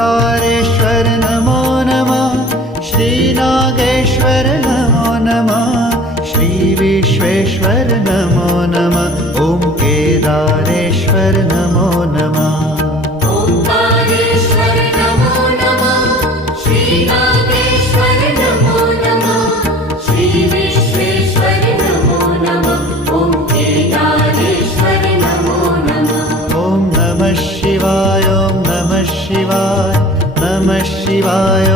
ओंकारेश्वर नमो नमः, श्रीनागेश्वर नमो नमः, श्रीविश्वेश्वर नमो नमः, ॐ केदारेश्वर नमो नमः। ओंकारेश्वर नमो नमः, श्रीनागेश्वर नमो नमः, श्रीविश्वेश्वर नमो नमः, ॐ केदारेश्वर नमो नमः। ॐ नमः शिवाय, ॐ नमः शिवाय, नमः शिवाय,